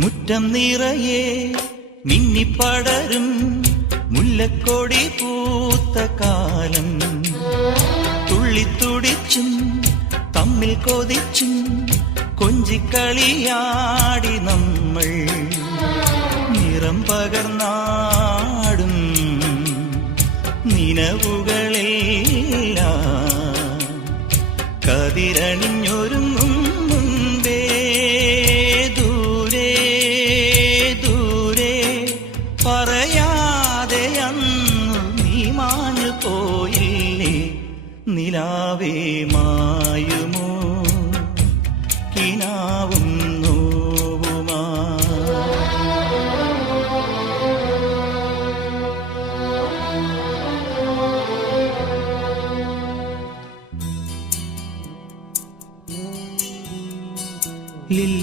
മുറ്റം നിറയെ മിന്നിപ്പടരും മുല്ലക്കൊടി പൂത്ത കാലം. തുള്ളിത്തുടിച്ചും തമ്മിൽ കൊതിച്ചും കൊഞ്ചിക്കളിയാടി നമ്മൾ. നിറം പകർന്നാടും നിനവുകളെല്ലാം കതിരണിഞ്ഞൊരു